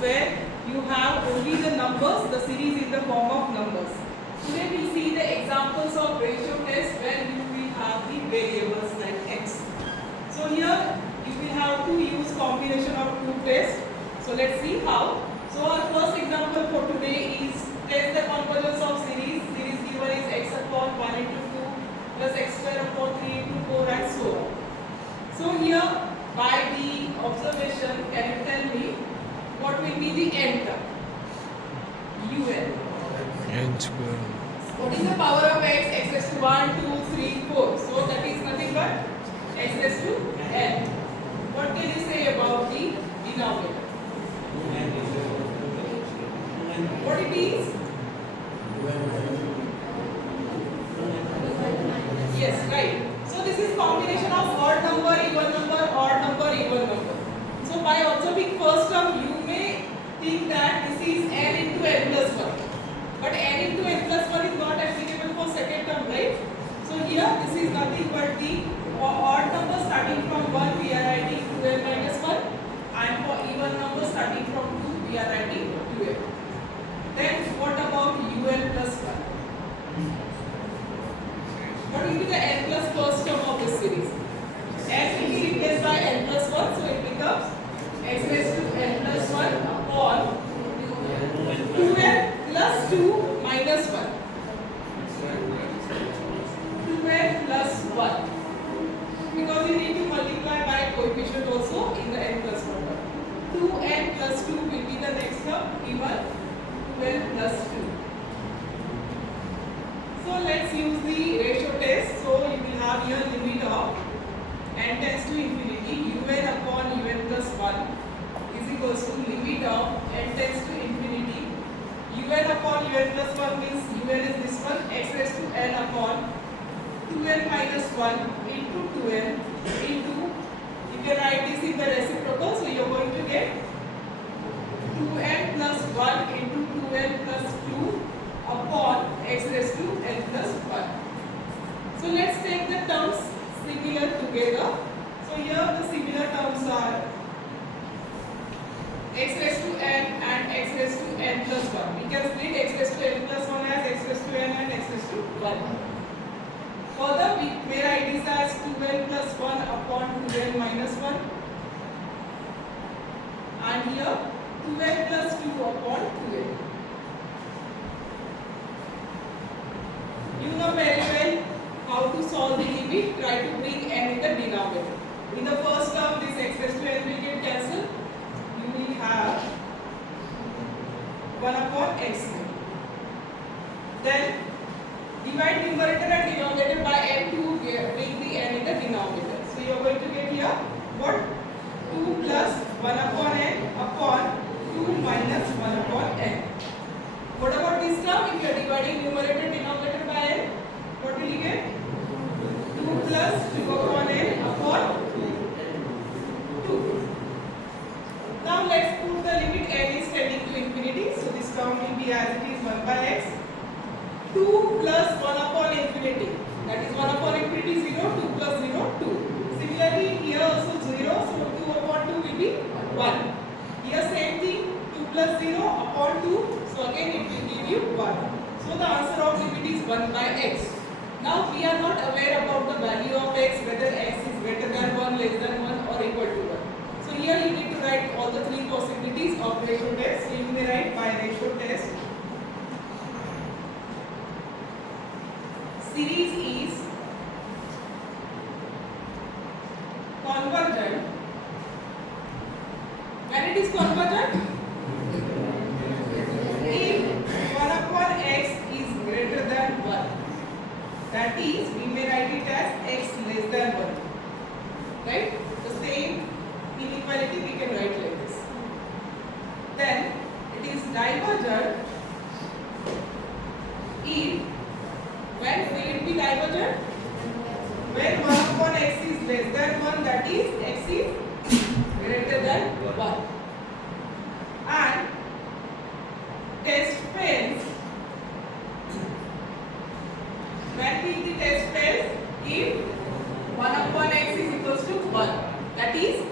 where you have only the numbers, the series in the form of numbers. Today we see the examples of ratio test where you will have the variables like x. So here you will have to use combination of two tests. So let's see how. So our first example for today is test the convergence of series. Series given is x upon 1 into 2 plus x square upon 3 into 4 and so on. So here by the observation, can you tell me what will be the n term? Un. N square. What is the power of x? X raised to 1, 2, 3, 4. So that is nothing but x raised to n. What can you say about the denominator? What it is? Yes, right. So this is combination of odd number, even number, odd number, even number. So by observing first term, you may think that this is n into n plus 1. But n into n plus 1 is not applicable for second term, right? So here this is nothing but the odd number starting from 1 we are writing 2n minus 1, and for even number starting from 2 we are writing 2n. Then what about un plus 1? What will be the n plus first term of this series? N will be replaced by n plus 1, so it becomes x raised to n plus 1 upon 2n plus 2 minus 1. 2n plus 1. Because you need to multiply by coefficient also in the n plus 1 term. 2n plus 2 will be the next term, even 2n plus 2. So let's use the ratio test. So you will have your limit of n tends to infinity un upon un plus 1 is equals to limit of n tends to infinity un upon un plus 1 means un is this one, x raised to n upon 2n minus 1 into 2n into, you can write this in the reciprocal, so you are going to get 2n plus 1 into 2n plus 2 upon x raised to n plus 1. So let's take the terms similar together. So here the similar terms are x raised to n and x raised to n plus 1. We can split x raised to n plus 1 as x raised to n and x raised to 1. Further, we may write this as 2n plus 1 upon 2n minus 1. And here 2n plus 2 upon 2n. You know very well how to solve the limit. Try to bring n in the denominator. In the first term, this x raised to n will get cancelled. You will have 1 upon x. Then divide numerator and denominator by n to bring the n in the denominator. So you are going to get here what? 2 plus 1 upon n upon 2 minus 1 upon n. What about this term? If you are dividing numerator and denominator by n, what will you get? 2 plus 2 upon n upon 2. Now let's put the limit n is tending to infinity. So this term will be as it is 1 by x. 2 plus 1 upon infinity. That is 1 upon infinity 0, 2 plus 0, 2. Similarly here also 0, so 2 upon 2 will be 1. Here same thing, 2 plus 0 upon 2, so again it will give you 1. So the answer of limit is 1 by x. Now we are not aware about the value of x, whether x is greater than 1, less than 1 or equal to 1. So here you need to write all the three possibilities of ratio test. So you may write by ratio test. Series is convergent when it is convergent if 1 upon x is greater than 1. That is, we may write it as x less than 1. Right? The same inequality we can write like this. Then it is divergent if, when will it be divergent? When 1 upon x is less than 1, that is x is greater than 1. And test fails. When will the test fail? If 1 upon x is equals to 1. That is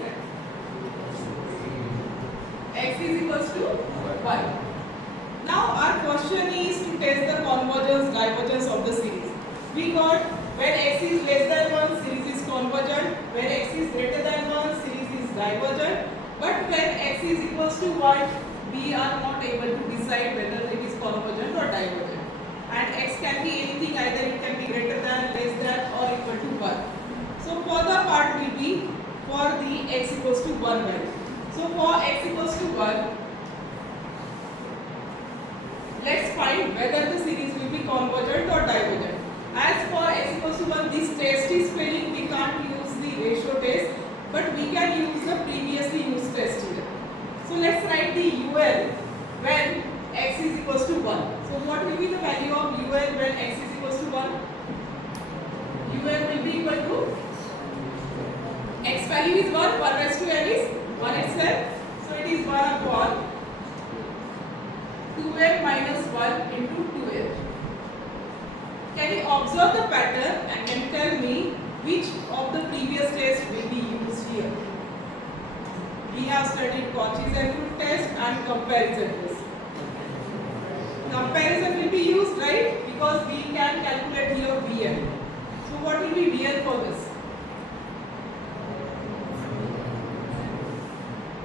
x x is equals to 1. Now our question is to test the convergence divergence of the series. We got when x is less than 1, series is convergent. When x is greater than 1, series is divergent. But when x is equals to 1, we are not able to decide whether it is convergent or divergent. And x can be anything, either it can be greater than, less than or equal to 1. So further part will be for the x equals to 1 value. So for x equals to 1, let's find whether the series will be convergent or divergent. As for x equals to 1, this test is failing, we can't use the ratio test, but we can use the previously used test here. So let's write the UL when x is equals to 1. So what will be the value of UL when x is equals to 1? UL will be equal to, x value is 1, 1 raised to n is 1 itself. So it is 1 upon 2n minus 1 into 2n. Can you observe the pattern and can tell me which of the previous tests will be used here? We have studied Cauchy's and Root test and comparison test. Comparison will be used, right? Because we can calculate here Vn. So what will be Vn for this?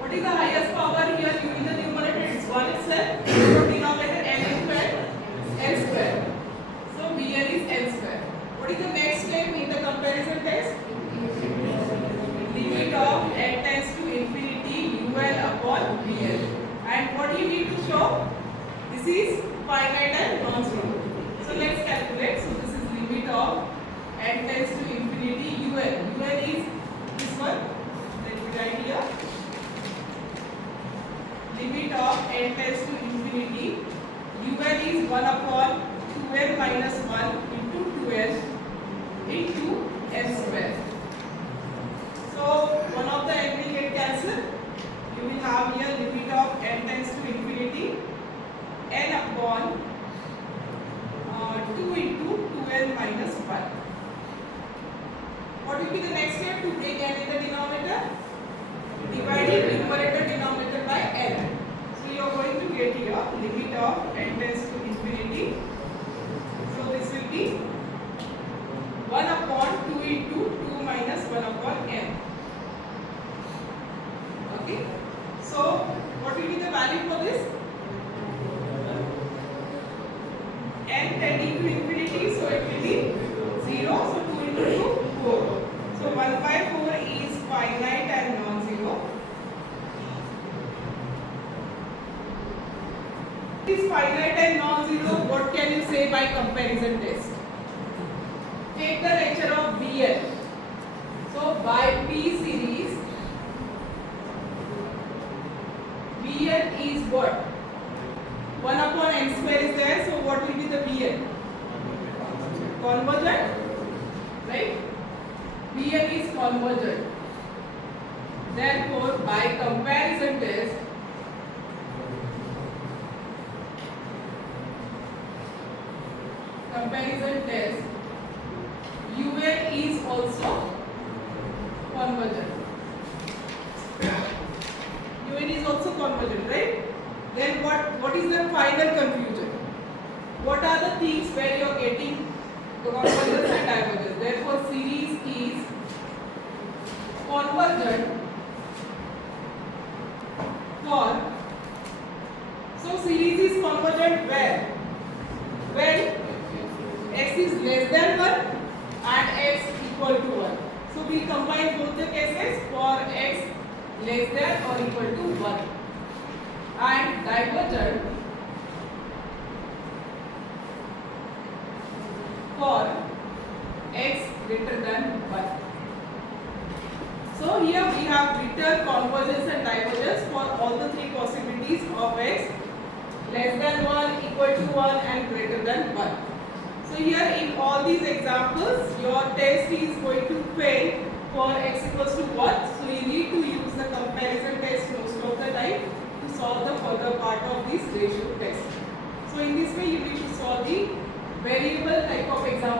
What is the highest power here? You in the numerator it's 1 itself. So denominator n into n square. So Vn is n square. What is the next step in the comparison test? Limit of n tends to infinity ul upon Vn. And what you need to show? This is finite and non-zero. So let's calculate. So this is limit of n tends to infinity ul. Ul is this one. Let me write here. Limit of n tends to infinity ul is 1 upon 2n minus 1 into 2n into n square. So one of the n will get cancelled. You will have here limit of n tends to infinity n upon 2 into 2n minus 1. What will be the next step to take n in the denominator? Dividing numerator denominator by n. So you are going to get here limit of n tends to infinity. So this will be 1 upon 2 into 2 minus 1 upon n. Okay. So what will be the value for this? N tending to infinity, so it will be 0. So 2 into 2, 4. So 1 by 4 is finite and non-zero. It is finite and non-zero. What can you say by comparison test? Take the nature of Bn. So by P series, Bn is what? 1 upon n square is there. So what will be the Bn? Convergent, right? Bn is convergent. Therefore, by comparison test, UL is also convergent. UL is also convergent, right? Then what is the final conclusion? What are the things where you are getting convergence and divergence? Therefore, series is convergent for, so series is convergent where? When x is less than 1 and x equal to 1. So we will combine both the cases for x less than or equal to 1 and divergent for x greater than 1. So here we have written convergence and divergence for all the three possibilities of x less than 1, equal to 1 and greater than 1. So here in all these examples, your test is going to fail for x equals to 1. So you need to use the comparison test most of the time to solve the further part of this ratio test. So in this way you need to solve the variable type of example.